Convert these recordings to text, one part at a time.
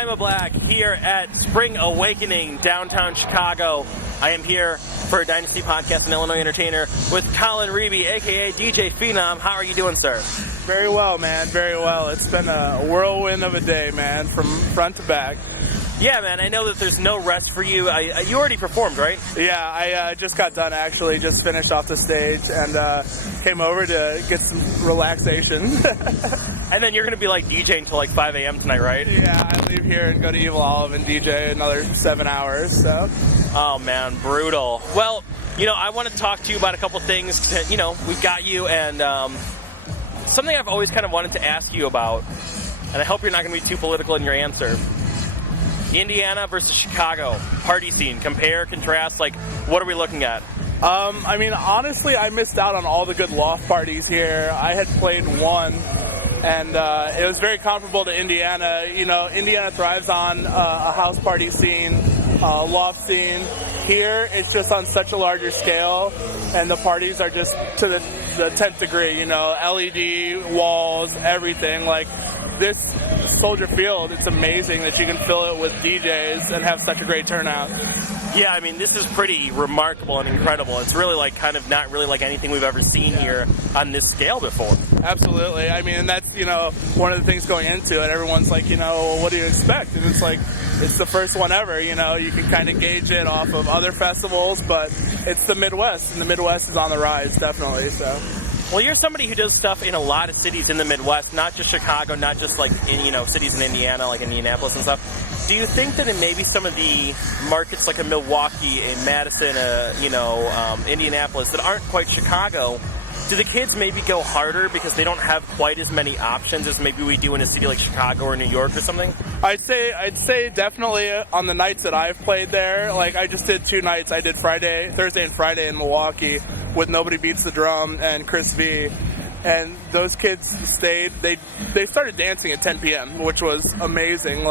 I'm a Black here at Spring Awakening, downtown Chicago. I am here for a Dynasty Podcast and Illinois Entertainer with Colin Rebey, a.k.a. DJ Phenom. How are you doing, sir? Very well, man. Very well. It's been a whirlwind of a day, man, from front to back. Yeah, man. I know that there's no rest for you. You already performed, right? Yeah, I just got done, actually. Just finished off the stage and came over to get some relaxation. And then you're going to be like DJing until like 5 a.m. tonight, right? Yeah, I leave here and go to Evil Olive and DJ another 7 hours, so. Oh, man. Brutal. Well, I want to talk to you about a couple things. We've got you, and something I've always kind of wanted to ask you about, and I hope you're not going to be too political in your answer. Indiana versus Chicago, party scene, compare, contrast, what are we looking at? Honestly, I missed out on all the good loft parties here. I had played one, and it was very comparable to Indiana. Indiana thrives on a house party scene, loft scene. Here, it's just on such a larger scale, and the parties are just to the 10th degree, LED walls, everything. This Soldier Field, it's amazing that you can fill it with DJs and have such a great turnout. Yeah, this is pretty remarkable and incredible. It's really kind of not really like anything we've ever seen here on this scale before. Absolutely. And that's, one of the things going into it. Everyone's like, well, what do you expect? And it's like, it's the first one ever, you can kind of gauge it off of other festivals, but it's the Midwest, and the Midwest is on the rise, definitely, so. Well, you're somebody who does stuff in a lot of cities in the Midwest, not just Chicago, not just in cities in Indiana, like Indianapolis and stuff. Do you think that in maybe some of the markets like in Milwaukee, in Madison, Indianapolis that aren't quite Chicago, do the kids maybe go harder because they don't have quite as many options as maybe we do in a city like Chicago or New York or something? I'd say definitely on the nights that I've played there. I just did 2 nights. I did Thursday and Friday in Milwaukee with Nobody Beats the Drum and Chris V. And those kids stayed. They started dancing at 10 p.m., which was amazing.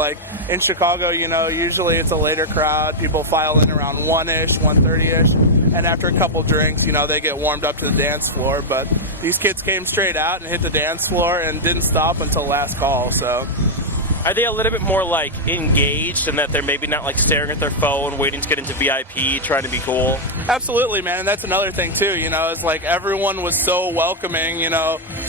In Chicago, usually it's a later crowd. People file in around 1-ish, 1:30-ish. And after a couple drinks, they get warmed up to the dance floor. But these kids came straight out and hit the dance floor and didn't stop until last call, so. Are they a little bit more engaged in that they're maybe not staring at their phone, waiting to get into VIP, trying to be cool? Absolutely, man. And that's another thing too, is everyone was so welcoming,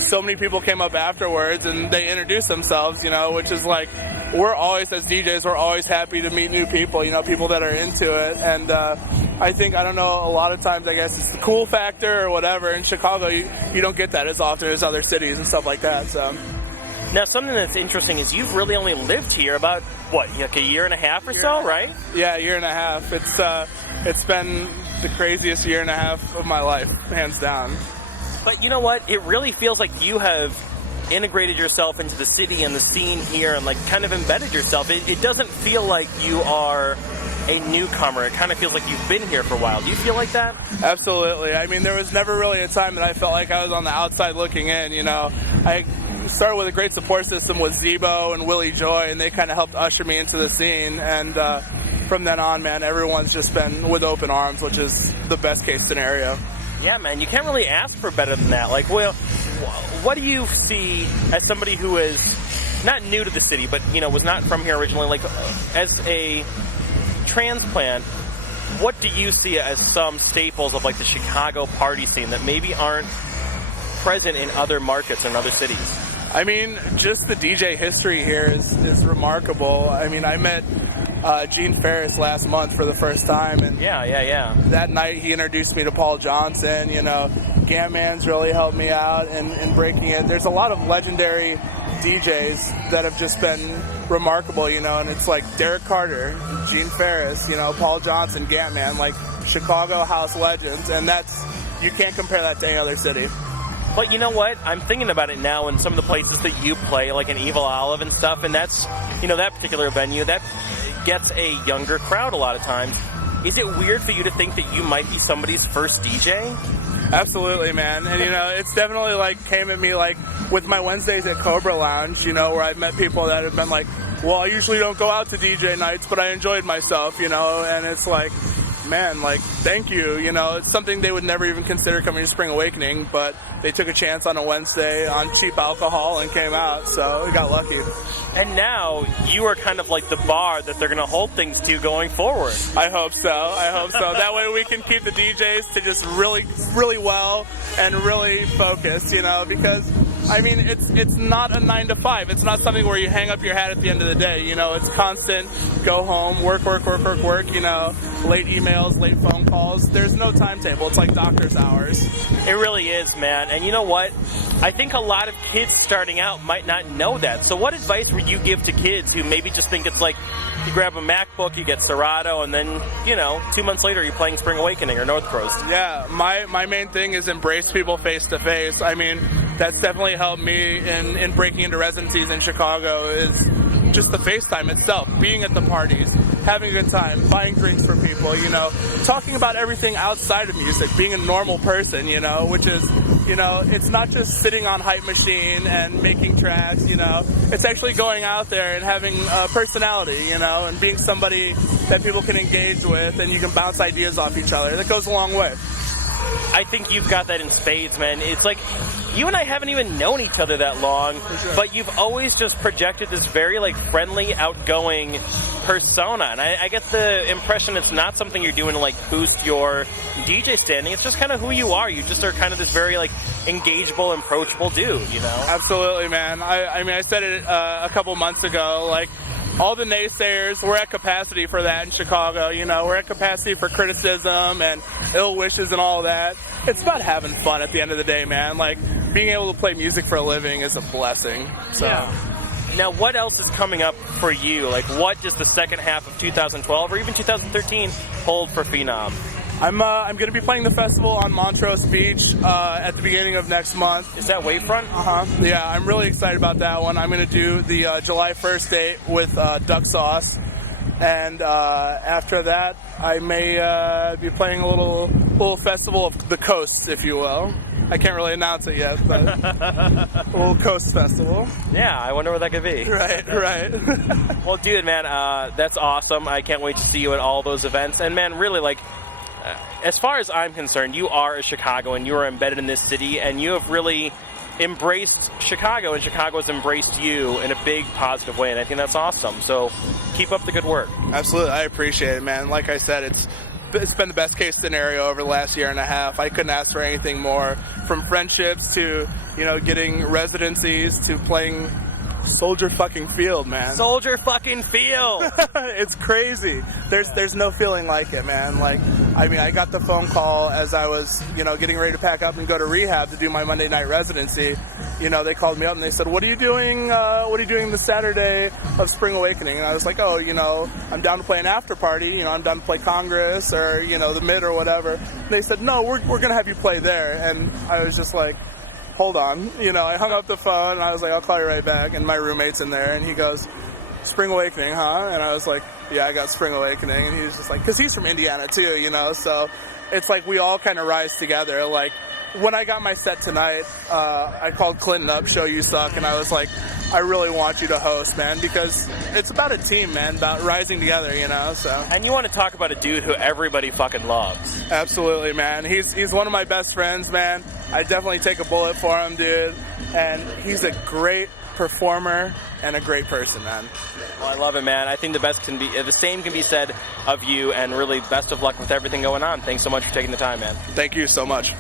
so many people came up afterwards and they introduced themselves, which is we're always, as DJs, we're always happy to meet new people, people that are into it. And I think, a lot of times I guess it's the cool factor or whatever. In Chicago, you don't get that as often as other cities and stuff like that, so. Now, something that's interesting is you've really only lived here about, a year and a half or so, right? Yeah, a year and a half. It's been the craziest year and a half of my life, hands down. But you know what? It really feels like you have integrated yourself into the city and the scene here and, kind of embedded yourself. It doesn't feel like you are a newcomer. It kind of feels like you've been here for a while. Do you feel like that? Absolutely. There was never really a time that I felt like I was on the outside looking in, I started with a great support system with Zebo and Willie Joy, and they kind of helped usher me into the scene. And from then on, man, everyone's just been with open arms, which is the best case scenario. Yeah, man, you can't really ask for better than that. What do you see as somebody who is not new to the city, but was not from here originally? As a transplant, what do you see as some staples of the Chicago party scene that maybe aren't present in other markets and other cities? Just the DJ history here is remarkable. I met Gene Ferris last month for the first time, and yeah. That night he introduced me to Paul Johnson. Gantman's really helped me out in breaking it. There's a lot of legendary DJs that have just been remarkable, and it's Derek Carter, Gene Ferris, Paul Johnson, Gantman, Chicago house legends, and you can't compare that to any other city. But you know what? I'm thinking about it now in some of the places that you play, like in Evil Olive and stuff, and that's, that particular venue, that gets a younger crowd a lot of times. Is it weird for you to think that you might be somebody's first DJ? Absolutely, man. And, it's definitely, came at me, with my Wednesdays at Cobra Lounge, where I've met people that have been well, I usually don't go out to DJ nights, but I enjoyed myself, and it's man, like, thank you. You know, it's something they would never even consider coming to Spring Awakening, but they took a chance on a Wednesday on cheap alcohol and came out, so we got lucky. And now you are kind of like the bar that they're going to hold things to going forward. I hope so. That way we can keep the DJs to just really, really well and really focused, you know, because, I mean, it's not a 9 to 5. It's not something where you hang up your hat at the end of the day, you know. It's constant, go home, work, you know, late emails, late phone calls. There's no timetable. It's like doctor's hours. It really is, man. And you know what? I think a lot of kids starting out might not know that. So what advice would you give to kids who maybe just think it's like you grab a MacBook, you get Serato, and then, you know, 2 months later you're playing Spring Awakening or North Coast? Yeah, my main thing is embrace people face to face. I mean, that's definitely helped me in breaking into residencies in Chicago is just the FaceTime itself, being at the parties, having a good time, buying drinks for people, you know, talking about everything outside of music, being a normal person, you know, which is, you know, it's not just sitting on Hype Machine and making tracks, you know, it's actually going out there and having a personality, you know, and being somebody that people can engage with and you can bounce ideas off each other. That goes a long way. I think you've got that in spades, man. It's like you and I haven't even known each other that long, but you've always just projected this very like friendly, outgoing persona. And I get the impression it's not something you're doing to like boost your DJ standing. It's just kind of who you are. You just are kind of this very like engageable, approachable dude, you know? Absolutely, man. I mean, I said it a couple months ago, like, all the naysayers, we're at capacity for that in Chicago, you know, we're at capacity for criticism and ill wishes and all that. It's about having fun at the end of the day, man. Like, being able to play music for a living is a blessing. So. Yeah. Now, what else is coming up for you? Like, what does the second half of 2012 or even 2013 hold for Phenom? I'm going to be playing the festival on Montrose Beach at the beginning of next month. Is that Wavefront? Yeah, I'm really excited about that one. I'm going to do the July 1st date with Duck Sauce. And after that, I may be playing a little festival of the coasts, if you will. I can't really announce it yet, but a little coast festival. Yeah, I wonder what that could be. Right. Well, dude, man, that's awesome. I can't wait to see you at all those events. And, man, really, like, as far as I'm concerned, you are a Chicagoan. You are embedded in this city, and you have really embraced Chicago, and Chicago has embraced you in a big, positive way, and I think that's awesome. So keep up the good work. Absolutely. I appreciate it, man. Like I said, it's been the best case scenario over the last year and a half. I couldn't ask for anything more, from friendships to, you know, getting residencies to playing Soldier fucking Field, man. Soldier fucking Field. It's crazy. There's no feeling like it, man. Like, I mean, I got the phone call as I was, you know, getting ready to pack up and go to rehab to do my Monday night residency. You know, they called me up and they said, "What are you doing? What are you doing the Saturday of Spring Awakening?" And I was like, "Oh, you know, I'm down to play an after party. You know, I'm down to play Congress or, you know, the Mid or whatever." And they said, "No, we're gonna have you play there." And I was just like, hold on. You know, I hung up the phone and I was like, "I'll call you right back." And my roommate's in there and he goes, "Spring Awakening, huh?" And I was like, "Yeah, I got Spring Awakening." And he was just like, because he's from Indiana too, you know, so it's like we all kind of rise together. Like, when I got my set tonight, I called Clinton up, Show You Suck, and I was like, "I really want you to host, man," because it's about a team, man, about rising together, you know, so. And you want to talk about a dude who everybody fucking loves. Absolutely, man. He's one of my best friends, man. I definitely take a bullet for him, dude. And he's a great performer and a great person, man. Well, I love it, man. I think the same can be said of you, and really best of luck with everything going on. Thanks so much for taking the time, man. Thank you so much.